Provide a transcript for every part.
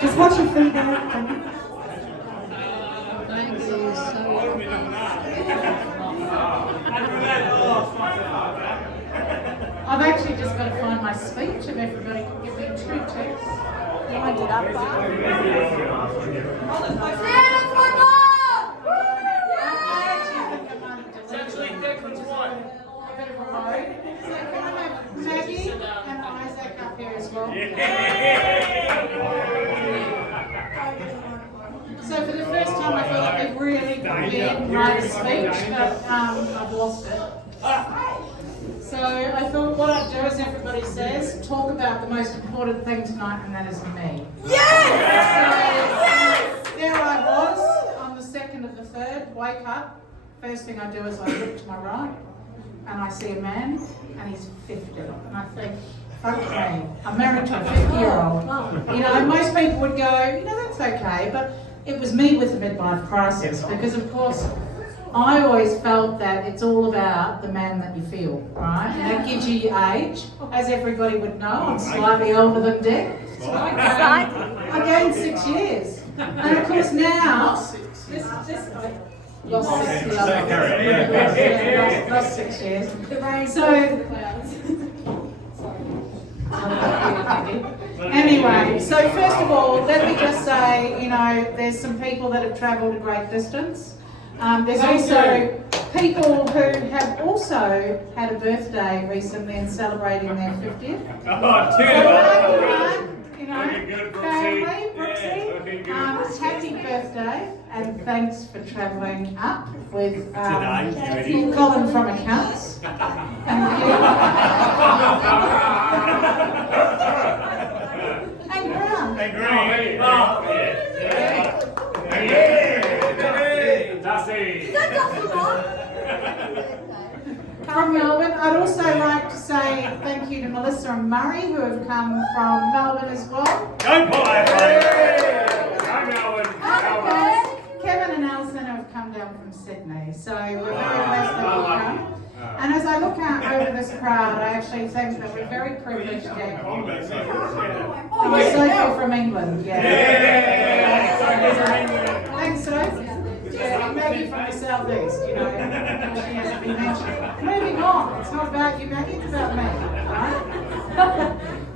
Just watch your feet now. Thank you so I've actually just got to find my speech if everybody can give me a true text. I did up It's actually Declan's wife. A bit of a road. So can I have Maggie and Isaac up here as well? So for the first time I feel like I've really prepared my speech, but I've lost it. So I thought what I'd do, as everybody says, talk about the most important thing tonight, and that is me. Yes! So there I was on the 2nd of the 3rd, wake up. First thing I do is I look to my right and I see a man and he's 50. And I think, okay, I'm married to a 50-year-old. You know, most people would go, that's okay, but it was me with a midlife crisis because, of course, I always felt that it's all about the man that you feel, right? And that gives you your age. As everybody would know, I'm slightly older than Dick. So I gained 6 years. And of course now, lost 6 years. So, anyway, so first of all, let me just say, there's some people that have travelled a great distance. There's also people who have also had a birthday recently and celebrating their 50th. Family, Brooksy, happy birthday and thanks for travelling up with Colin from Accounts. Thank you. And Grant. From Melbourne, I'd also like to say thank you to Melissa and Murray who have come from Melbourne as well. Go Melbourne! Kevin and Alison have come down from Sydney, so we're very blessed that you've come. And as I look out over this crowd, I actually think that we're very privileged to get Sophie from England. Thanks, Sophie. Maggie from the southeast, she hasn't been mentioned. Moving on, it's not about you, Maggie, it's about me, right?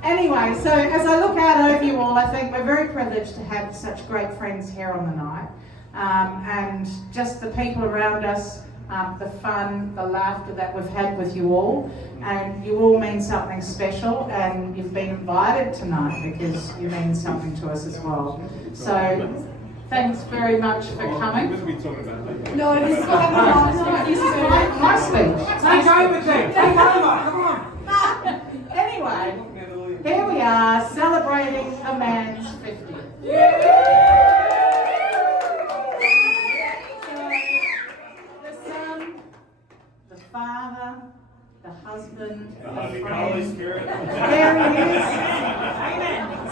Anyway, so as I look out over you all, I think we're very privileged to have such great friends here on the night. And just the people around us, the fun, the laughter that we've had with you all. And you all mean something special, and you've been invited tonight because you mean something to us as well. So, thanks very much for coming. No, this is My speech. Take over, Jake. Take over. Come on. Anyway, here we are celebrating a man's 50th. The son, the father, the husband, the friend. There he is.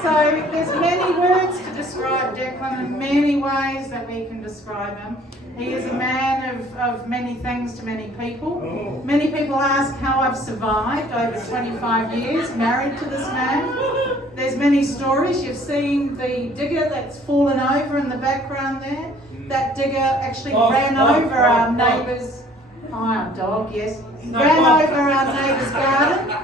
So there's many words to describe Declan and many ways that we can describe him. He is a man of many things to many people. Many people ask how I've survived over 25 years married to this man. There's many stories. You've seen the digger that's fallen over in the background there. That digger actually ran over our neighbour's dog, yes. Ran over our neighbour's garden.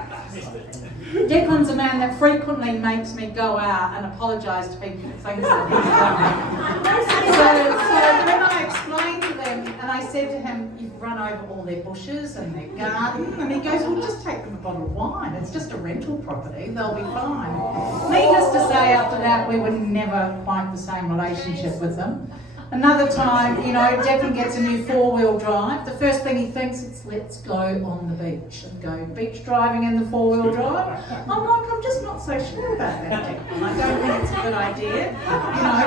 Declan's a man that frequently makes me go out and apologise to people for things that he's done. So when I explained to them, and I said to him, you've run over all their bushes and their garden, and he goes, well, just take them a bottle of wine. It's just a rental property. They'll be fine. Needless to say, after that, we were never quite the same relationship with them. Another time, Declan gets a new 4-wheel drive. The first thing he thinks is, let's go on the beach and go beach driving in the 4-wheel drive. I'm just not so sure about that, Declan. I don't think it's a good idea.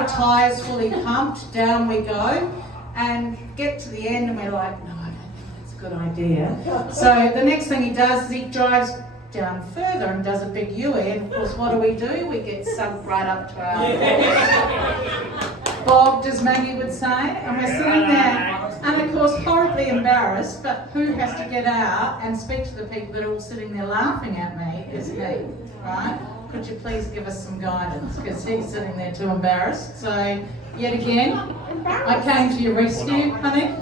Tyres fully pumped, down we go, and get to the end and we're like, no, I don't think that's a good idea. So the next thing he does is he drives down further and does a big U-E, and of course what do? We get sunk right up to our bogged, as Maggie would say, and we're sitting there, and of course horribly embarrassed, but who has to get out and speak to the people that are all sitting there laughing at me is me, right? could you please give us some guidance? Because he's sitting there too embarrassed. So, yet again, I came to your rescue, honey.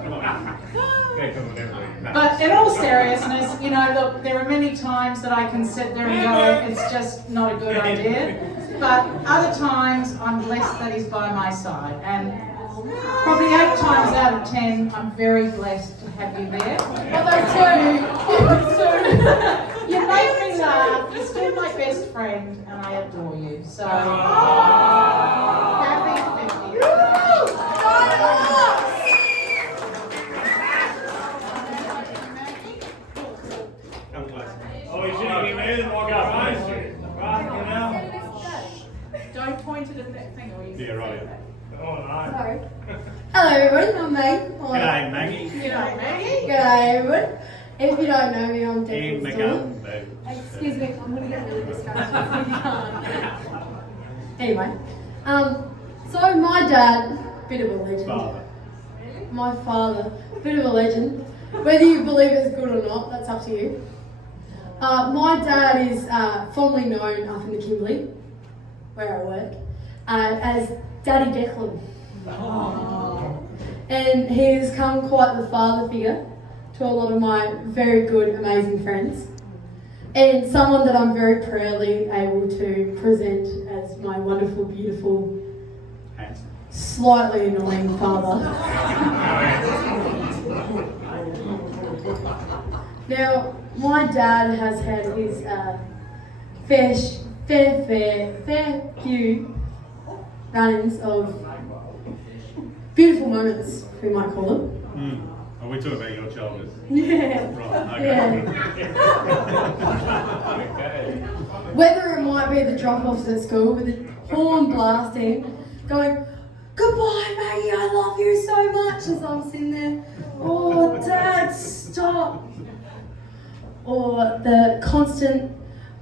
But in all seriousness, you know, look, there are many times that I can sit there and go, it's just not a good idea. But other times, I'm blessed that he's by my side. And probably 8 times out of 10, I'm very blessed to have you there. Although you make me laugh, you're still my best friend, and I adore you. So, happy 50th. Oh, you shouldn't be mad and walk out behind you. Right now. Don't point it at that finger. Yeah, right. Oh, nice. Sorry. Hello everyone, I'm Meg. G'day, Maggie. You know, Maggie? G'day everyone. If you don't know me, I'm Ian Declan McGann. Excuse me, I'm going to get really distracted. Anyway, so my dad, bit of a legend. Father. My father, bit of a legend. Whether you believe it's good or not, that's up to you. My dad is fondly known up in the Kimberley, where I work, as Daddy Declan. And he has become quite the father figure to a lot of my very good, amazing friends. And someone that I'm very proudly able to present as my wonderful, beautiful, slightly annoying father. Now, my dad has had his fair few run-ins of beautiful moments, we might call them. Are we talking about your childhood? Yeah. Right, Yeah. okay. Whether it might be the drop-offs at school with the horn blasting, going, "Goodbye, Maggie, I love you so much," as I'm sitting there, "Oh, Dad, stop." Or the constant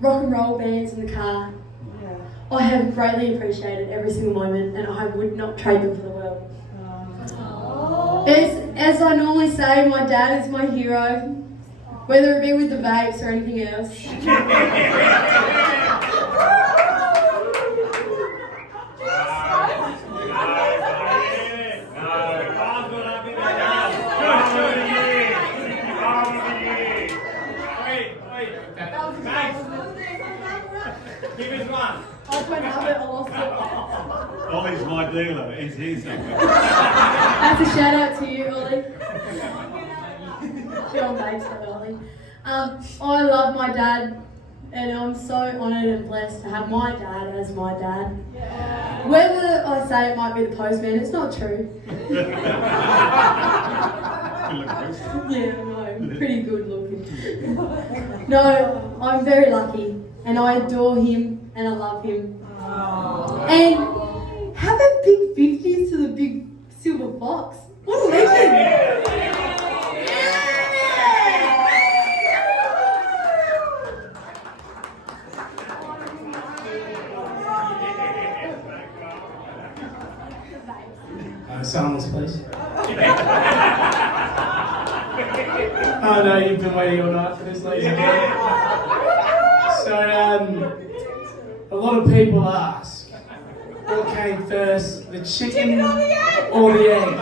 rock and roll bands in the car. I have greatly appreciated every single moment, and I would not trade them for the world. As I normally say, my dad is my hero, whether it be with the vapes or anything else. Ollie's my dealer. He's here somewhere. That's a shout out to you, Ollie. John Bates, Ollie. I love my dad, and I'm so honoured and blessed to have my dad as my dad. Whether I say it might be the postman, it's not true. Yeah, no, pretty good looking. No, I'm very lucky, and I adore him, and I love him. And have a big 50s to the big silver fox. What a legend! Silence, please. Oh no, you've been waiting all night for this, ladies and gentlemen. So, a lot of people ask, what came first, the chicken or the egg?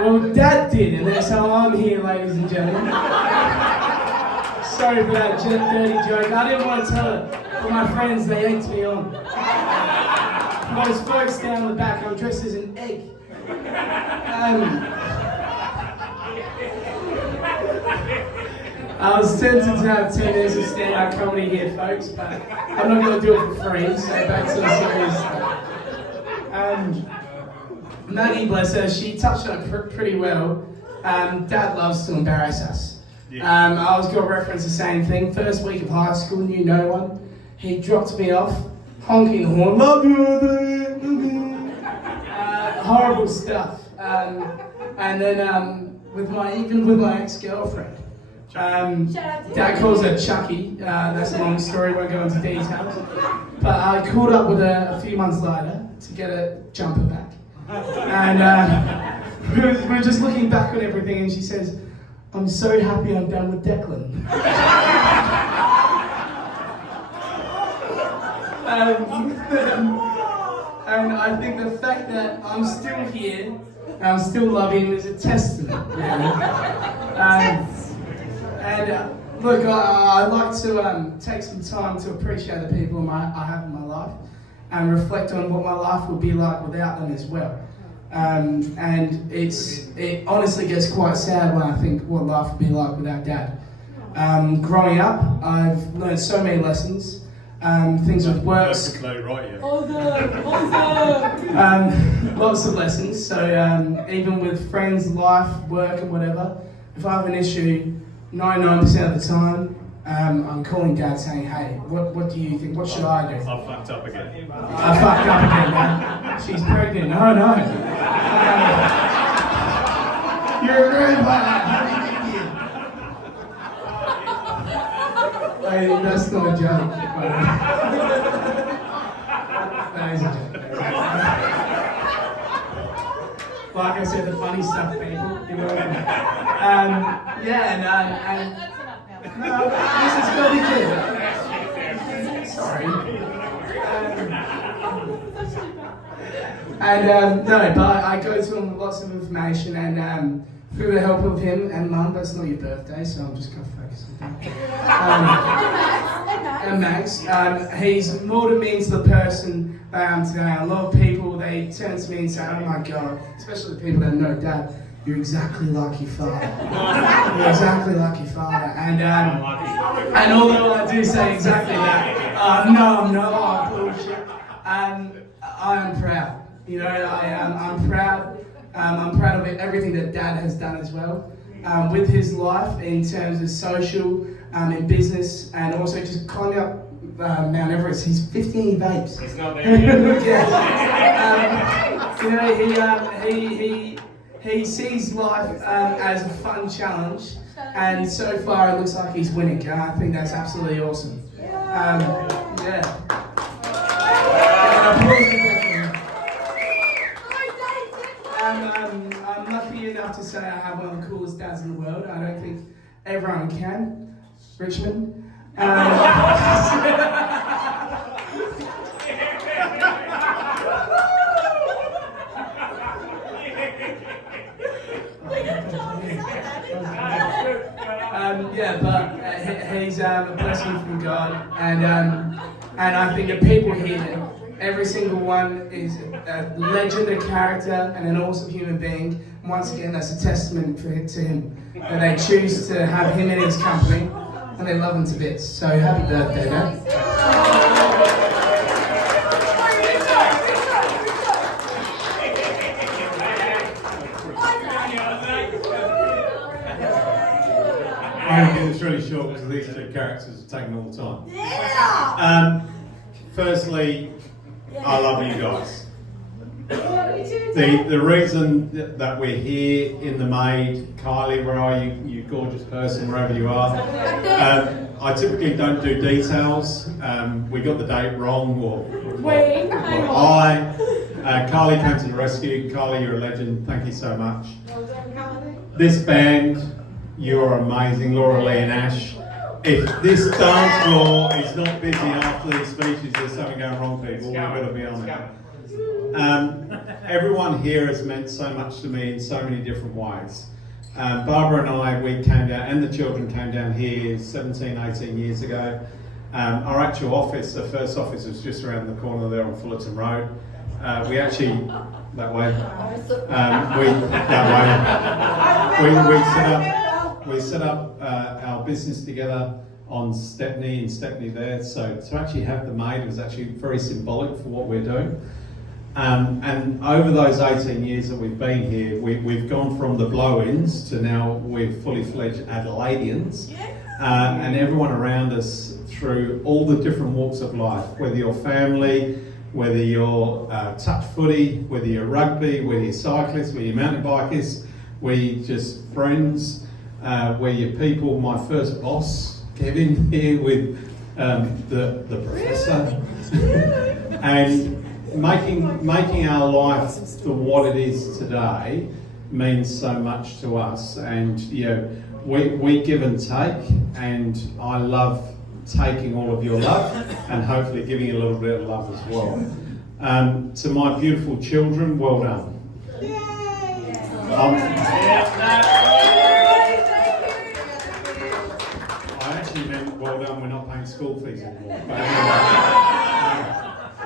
Well, Dad did, and that's how I'm here, ladies and gentlemen. Sorry for that dirty joke. I didn't want to tell it, but my friends, they egged me on. Those folks down the back, I'm dressed as an egg. I was tempted to have 10 minutes of stand-up comedy here, folks, but I'm not going to do it for free, so back to the serious stuff. Maggie, bless her, she touched on it pretty well. Dad loves to embarrass us. I was going to reference the same thing. First week of high school, knew no one. He dropped me off, honking the horn, love you, horrible stuff. And then with my ex-girlfriend, Dad calls her Chucky. That's a long story, won't go into details. But I caught up with her a few months later to get a jumper back. And we were just looking back on everything, and she says, "I'm so happy I'm done with Declan." And I think the fact that I'm still here and I'm still loving is a testament. Look, I'd like to take some time to appreciate the people I have in my life and reflect on what my life would be like without them as well. And it honestly gets quite sad when I think what life would be like without Dad. Growing up, I've learned so many lessons. Things with work. Lots of lessons. So even with friends, life, work, and whatever, if I have an issue, 99% of the time, I'm calling Dad saying, "Hey, what do you think? What should I do?" I fucked up again. I fucked up again, man. She's pregnant. Oh no. You're a grandpa. Hey, that's not a joke. That is a joke. Like I said, the funny stuff, people. You know what I mean? No, this is going to be good. Sorry. No, but I go to him with lots of information, and through the help of him and Mum, but it's not your birthday, so I'm just going to focus on that. And Max, he's more to me as the person that I am today. A lot of people, they turn to me and say, "Oh my God," especially the people that know Dad, "You're exactly like your father." You're exactly like your father. And although I do say exactly that, no, I'm not, bullshit. I am proud. You know, I'm proud. I'm proud of everything that Dad has done as well. With his life in terms of social, in business, and also just climbing up Mount Everest. He's 15 vapes. It's not there. He sees life as a fun challenge, and so far it looks like he's winning. And I think that's absolutely awesome. I'm lucky enough to say I have one of the coolest dads in the world. I don't think everyone can. Richmond. He's a blessing from God, and I think the people here, every single one is a legend, a character, and an awesome human being. And once again, that's a testament to him, that they choose to have him in his company, and they love him to bits. So happy birthday, man. I'm going to keep this really short because these two characters are taking all the time. Yeah! Firstly, I love you guys. The reason that we're here in the Maid, Kylie, where are you, you gorgeous person, wherever you are. I typically don't do details. We got the date wrong, Kylie came to the rescue. Kylie, you're a legend. Thank you so much. This band, you're amazing, Laura Lee and Ash. If this dance floor is not busy after these speeches, there's something going wrong, people. We've got to be on it. Everyone here has meant so much to me in so many different ways. Barbara and I, we came down, and the children came down here 17, 18 years ago. Our actual office, the first office, was just around the corner there on Fullerton Road. We actually, that way, we set up our business together on Stepney and Stepney there. So to actually have the Maid was actually very symbolic for what we're doing. And over those 18 years that we've been here, we've gone from the blow-ins to now we're fully fledged Adelaideans. And everyone around us through all the different walks of life, whether you're family, whether you're touch footy, whether you're rugby, whether you're cyclists, whether you're mountain bikers, whether you're just friends, whether you're people. My first boss, Kevin, here with the professor, and making our life to what it is today means so much to us. And you know, we give and take, and I love taking all of your love and hopefully giving you a little bit of love as well. To my beautiful children, well done. I actually meant well done, we're not paying school fees anymore. But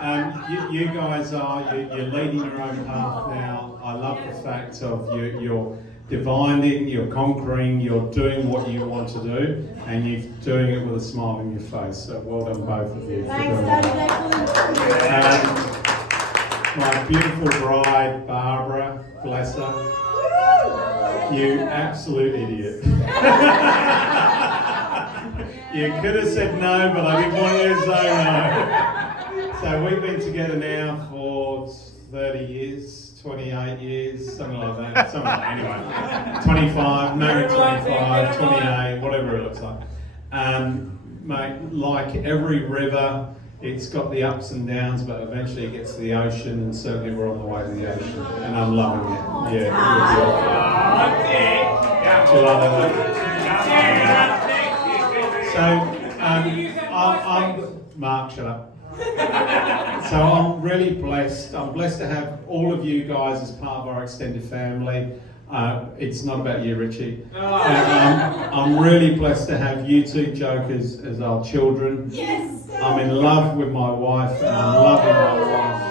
anyway, you guys you're leading your own path now. I love the fact of you're divining, you're conquering, you're doing what you want to do, and you're doing it with a smile on your face. So well done both of you. Thanks, Daddy Declan. My beautiful bride, Barbara, bless her. You absolute idiot. You could have said no, but I didn't want you to say no. So we've been together now for 30 years, 28 years, something like that. Anyway, 25, married 25, 28, whatever it looks like. Mate, like every river, it's got the ups and downs, but eventually it gets to the ocean, and certainly we're on the way to the ocean, and I'm loving it. Yeah. Do you like that? So, I'm Mark, shut up. So I'm really blessed. I'm blessed to have all of you guys as part of our extended family. It's not about you, Richie. I'm really blessed to have you two jokers as our children. Yes. I'm in love with my wife, and I'm loving my wife.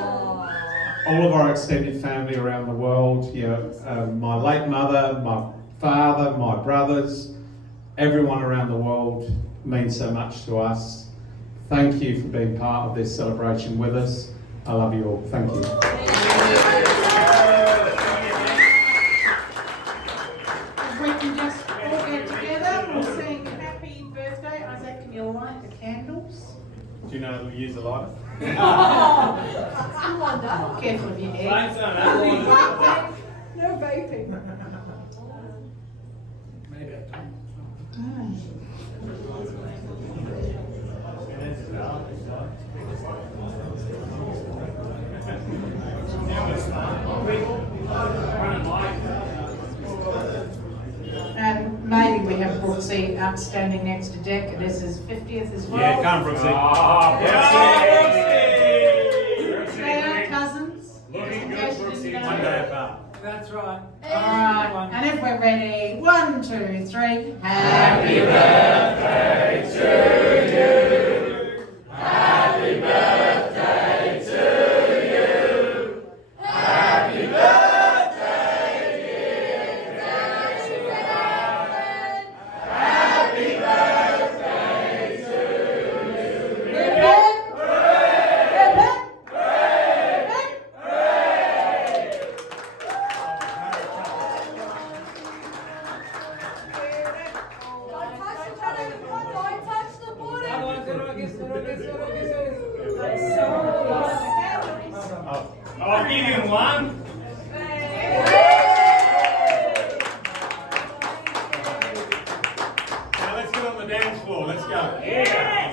All of our extended family around the world, my late mother, my father, my brothers, everyone around the world means so much to us. Thank you for being part of this celebration with us. I love you all. Thank you. If we can just all get together, we'll sing happy birthday. Isaac, can you light the candles? Do you know how to use a lighter? Careful of your head. Thanks on that. No vaping. And maybe we have Brooksy standing next to Dick. It is his 50th as well. Yeah, come Brooksy. They are cousins. Looking good, Just in Brooksy. case you didn't One know. day apart. That's right. Alright, and if we're ready, 1, 2, 3. Happy birthday to you. Happy birthday to you. Happy birthday, dear David. Happy birthday to you. Don't touch the bottom. I'll give you one. Now let's get on the dance floor. Let's go. Yeah.